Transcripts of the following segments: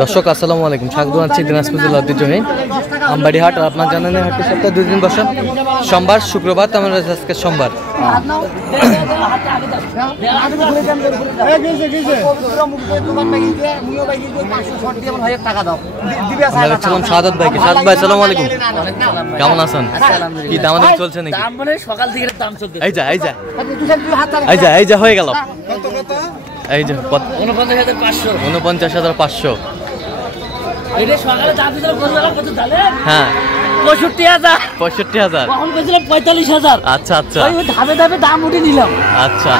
দর্শক আসসালামু আলাইকুম, স্বাগত জানাচ্ছি দিনাজপুর জেলার ঐতিহ্যবাহী আমবাড়ি হাট। আর আপনার জানেন হাটটি সপ্তাহে 2 দিন বসে, সোমবার শুক্রবার। তো আমরা আজকে সোমবার। দেখছিলাম সাদাত ভাইকে। সাদাত ভাই আসসালামু আলাইকুম, কেমন আছেন? কি দামাদামি চলছে নাকি? সকাল থেকে দাম চলছে। এই যা হয়ে গেল। এই যে 49,500। হ্যাঁ 65,000। কখন কইছিলাম 45,000। আচ্ছা আচ্ছা, ধাপে ধাপে দাম উঠে নিলাম। আচ্ছা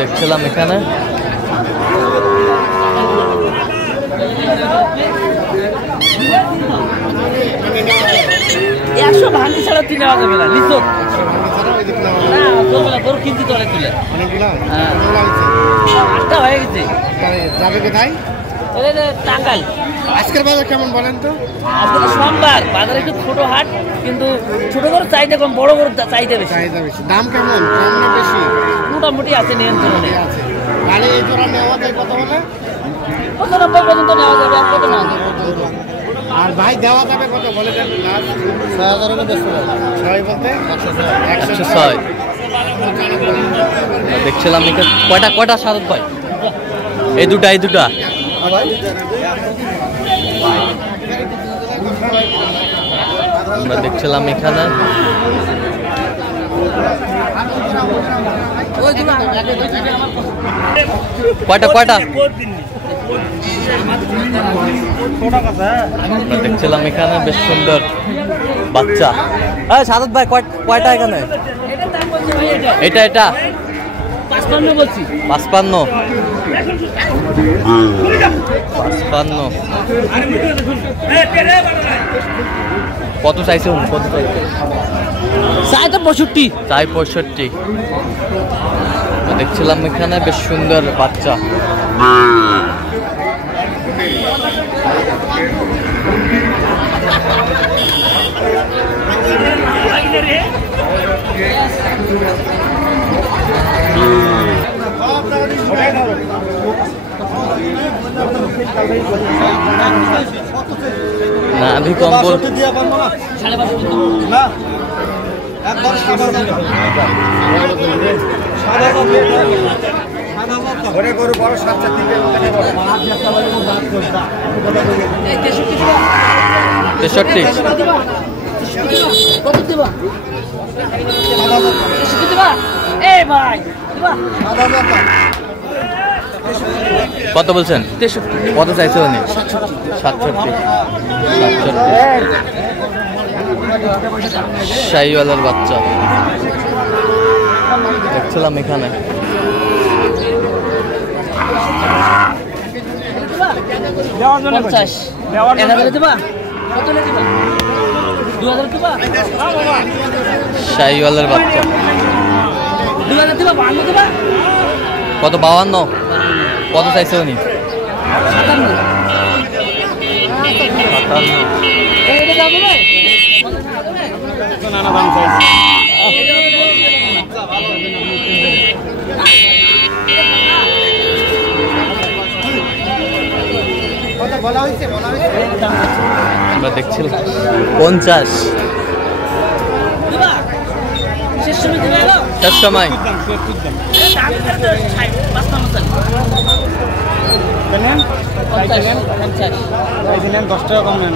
দেখছিলাম এখানে একশো ভাঙি ছাড়া তুই নেওয়া যাবে না। নিচো না তোর কিনতে তোলে তুলে আটটা হয়ে গেছে। যাবে কোথায়? টাঙ্গাইল। আজকের বাজার কেমন বলেন তো? আজকে তো সোমবার, বাজারে একটু ছোট হাট, কিন্তু ছোট করে চাহিদা কম, বড় বড় চাহিদা বেশি। দাম কেমন? কম না বেশি? মোটামুটি আছে, নিয়ন্ত্রণে আছে। তাহলে এই জোড়া নেওয়া যায় কত বলে? 95 পর্যন্ত নেওয়া যাবে। আর কত নেওয়া যাবে? আর ভাই দেওয়া যাবে কত বলে দেন? 6,000 বলতে 106। দেখছিলাম কয়টা সাদত ভাই? এই দুটা আমরা দেখছিলাম এখানে কয়টা দেখছিলাম এখানে বেশ সুন্দর বাচ্চা। সাদত ভাই কয়টা এখানে? এটা 55 বলছি। 55। কত চাইছে? চাই তো 65। চাই 65। দেখছিলাম এখানে বেশ সুন্দর বাচ্চা। না আমি কম্বল কত বলছেন? কত চাইছে? 67। শাহিওয়ালার বাচ্চা দেখছিলাম এখানে। শাহিওয়ালার বাচ্চা কত? 52। কত চাইছে উনি? 57। আমরা দেখছিলাম 50। শেষ সময় 10 টাকা কম নেন।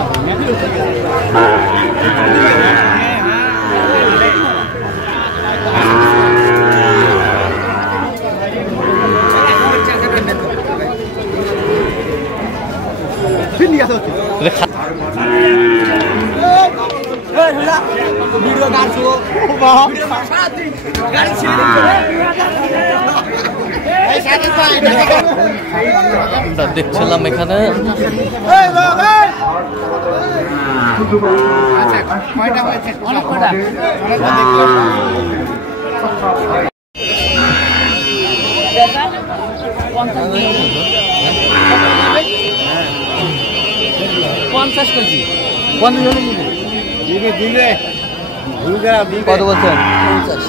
দেখছিলাম এখানে কত বলছেন?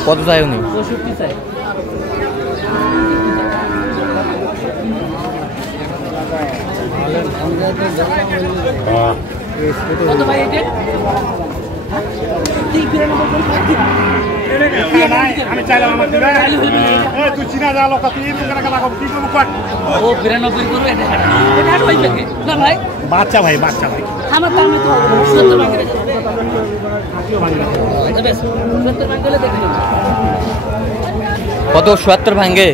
কত চাই উনি? 65 চাই। কত ভাই এটা? আমি চাইলাম আমার তুই চিনা যা লোক তুই কি করবো কর। ও 92 করবো এটা এটা হইবে কি না ভাই? বাচ্চা ভাই বাচ্চা ভাই আমার দামে তো 70 ভাঙে বেশ 70 ভাঙলে দেখি কত? ৭০ ভাঙ্গে।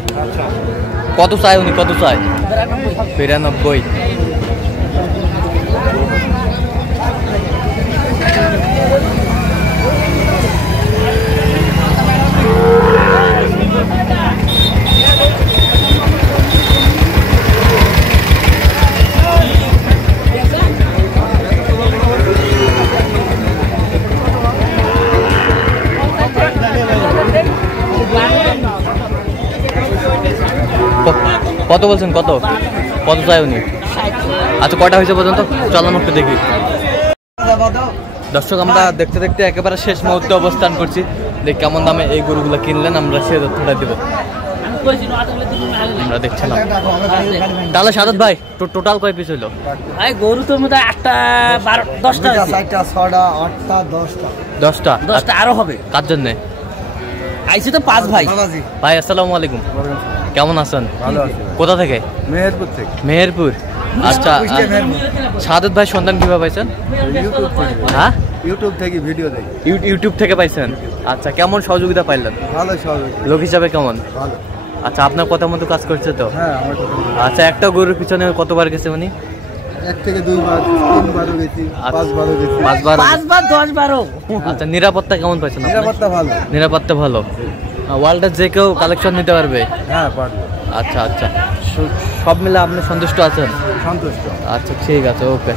কত চাই উনি? কত চাই? 92। কত বলছেন? কত কত চাই উনি? আচ্ছা কয়টা হয়েছে পর্যন্ত? চলো একটু দেখি। দর্শক আমরা দেখতে দেখতে একেবারে শেষ মুহূর্তে অবস্থান করছি। দেখ কেমন দামে এই গরুগুলো কিনলেন, আমরা সে তথ্যটা দেবো। আমরা দেখছিলাম। তাহলে সাদত ভাই টোটাল কয় পিস হইলো? ভাই গরু তো মধ্যে 8টা 10টা 4টা 6টা 8টা 10টা 10টা। 10টা আরো হবে। কার জন্যে? আইছে তো 5 ভাই। ভাই আসসালামু আলাইকুম, কেমন আছেন? ভালো আছি। কোথা থেকে? মেহেরপুর থেকে। মেহেরপুর। আচ্ছা সাদত ভাই সন্ধান কিভাবে পাইছেন? হ্যাঁ ইউটিউব থেকে ভিডিও দেখি। ইউটিউব থেকে পাইছেন। আচ্ছা কেমন সহযোগিতা পাইলেন? ভালো সহযোগী। লোক হিসাবে কেমন? ভালো। আচ্ছা আপনার কথা মতো কাজ করছে তো? হ্যাঁ আমার কথা। আচ্ছা একটা গরুর পিছনে কতবার গেছে উনি? 1 থেকে 2 বার 3 বারও গেছি 5 বারও গেছি। 5 বার। 5 বার 10 বারও। আচ্ছা নিরাপত্তা কেমন পাইছেন আপনি? নিরাপত্তা ভালো। নিরাপত্তা ভালো। ওয়ার্ল্ডের যে কেউ কালেকশন নিতে পারবে? হ্যাঁ পারবো। আচ্ছা আচ্ছা সব মিলে আপনি সন্তুষ্ট আছেন? সন্তুষ্ট। আচ্ছা ঠিক আছে ওকে।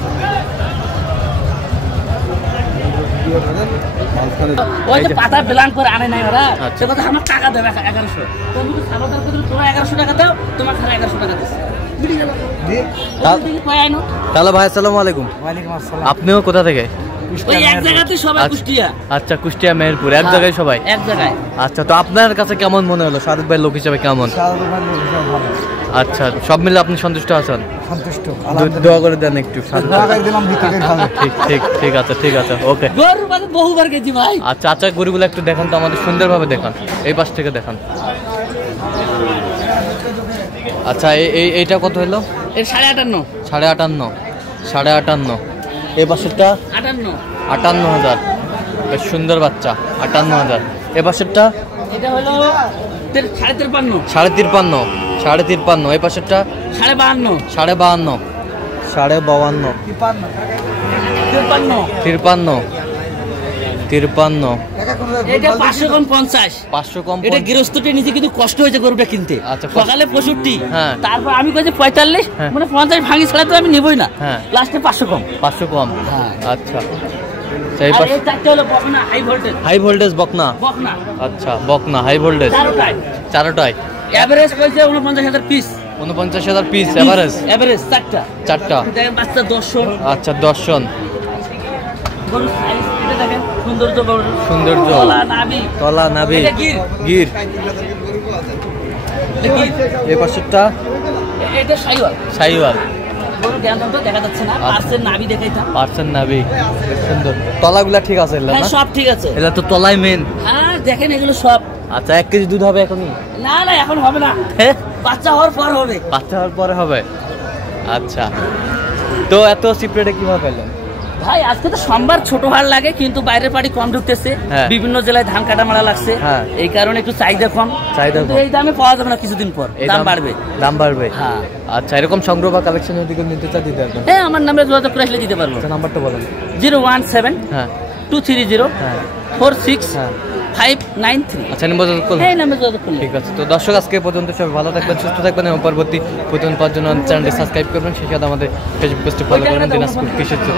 ওই যে পাতা ব্ল্যাঙ্ক করে আনে নাই ওরা। আচ্ছা। সে কথা আমার টাকা দেবে 1100। তুমি তো সাবাদার করে তোমরা 1100 টাকা দাও, তোমার খালি 1100 টাকা দিছি। বিড়ি গেল। তুমি কই আইনো? তাহলে ভাই আসসালামু আলাইকুম। ওয়ালাইকুম আসসালাম। আপনিও কোথা থেকে? ওই এক জায়গাতে সবাই আচ্ছা। কুষ্টিয়া। আচ্ছা কুষ্টিয়া মেহেরপুর এক জায়গায় সবাই? এক জায়গায়। আচ্ছা তো আপনার কাছে কেমন মনে হলো সাদত ভাই লোক হিসাবে কেমন? আচ্ছা সব মিলে আপনি সন্তুষ্ট আছেন? সন্তুষ্ট। দোয়া করে দেন একটু সাদত ভাই। দিলাম ভিতরে ভালো। ঠিক ঠিক ঠিক আছে ঠিক আছে ওকে। গরু বাদে বহুবার গেছি ভাই। আচ্ছা আচ্ছা গরুগুলো একটু দেখান তো আমাদের সুন্দরভাবে দেখান, এই পাশ থেকে দেখান। আচ্ছা এইটা কত হলো? এর 58.5 58.5 58.5। এই পাশেরটা 58 58,000। বেশ সুন্দর বাচ্চা 58,000। এ পাশেরটা এটা হলো 53.5 53.5 53.5। এই পাশেরটা 52.5 52.5 52.5 53 53। এটা 500 কম 50। 500 কম। এটা গৃহস্থটি নিজে কিন্তু কষ্ট হয়েছে গরুটা কিনতে। আচ্ছা, সকালে 65, হ্যাঁ। তারপর আমি কইছি 45, হ্যাঁ। মানে 50 ভাঙি ছাড়া তো আমি নেবই না। হ্যাঁ। লাস্টে 500 কম। 500 কম। হ্যাঁ। আচ্ছা এই আর পাশে এই চারটে হলো বকনা হাই ভোল্টেজ। হাই ভোল্টেজ বকনা। বকনা আচ্ছা বকনা হাই ভোল্টেজ চারটায়। চারটায় এভারেজ কইছে 49,000 পিস। 49,000 piece average. এভারেজ চারটা। চারটা। দেখেন বাচ্চা দর্শন। আচ্ছা দর্শন। গরু সাইজ এটা দেখেন সৌন্দর্য গরু। সৌন্দর্য। তলা নাভি। তলা নাভি। এটা গির। গির। এটা গির। এই পাশেরটা এটা সাইওয়াল। সাইওয়াল। গরু জ্ঞান তো দেখা যাচ্ছে না, পার্সের নাভি দেখাইতাম। পার্সেন্ট নাভি। বেশ সুন্দর। তলাগুলা ঠিক আছে এগুলা হ্যাঁ না? সব ঠিক আছে। এগুলা তো তলাই মেন। হ্যাঁ দেখেন এগুলো সব। আচ্ছা 1 কেজি দুধ হবে এখনই? না না এখন হবে না, হ্যাঁ বাচ্চা হওয়ার পর হবে। বাচ্চা হওয়ার পরে হবে। আচ্ছা তো এত সিপ্রেটে কিভাবে পেলেন? ভাই আজকে তো সোমবার ছোট হাট লাগে, কিন্তু বাইরের পাড়ি কম ঢুকতেছে। হ্যাঁ। বিভিন্ন জেলায় ধান কাটা মারা লাগছে। হ্যাঁ। এই কারণে একটু চাহিদা কম। চাহিদা কিন্তু কম। এই দামে পাওয়া যাবে না কিছুদিন পর, এই দাম বাড়বে। দাম বাড়বে। হ্যাঁ। আচ্ছা এরকম সংগ্রহ বা কালেকশন যদি কেউ নিতে চায় দিতে পারবেন? হ্যাঁ আমার নামে যোগাযোগ করে আসলে দিতে পারবো। আচ্ছা নাম্বারটা বলেন। 017 হ্যাঁ 230 হ্যাঁ 46 হ্যাঁ 593। আচ্ছা নিম্ন করুন। এই নামে যোগাযোগ করলে। ঠিক আছে তো দর্শক আজকে পর্যন্ত সবাই ভালো থাকবেন সুস্থ থাকবেন এবং পরবর্তী প্রতিদিন পাওয়ার জন্য চ্যানেলটি সাবস্ক্রাইব করবেন, সেই সাথে আমাদের ফেসবুক পেজটি ফলো করবেন দিনাজপুর কৃষি চিত্র।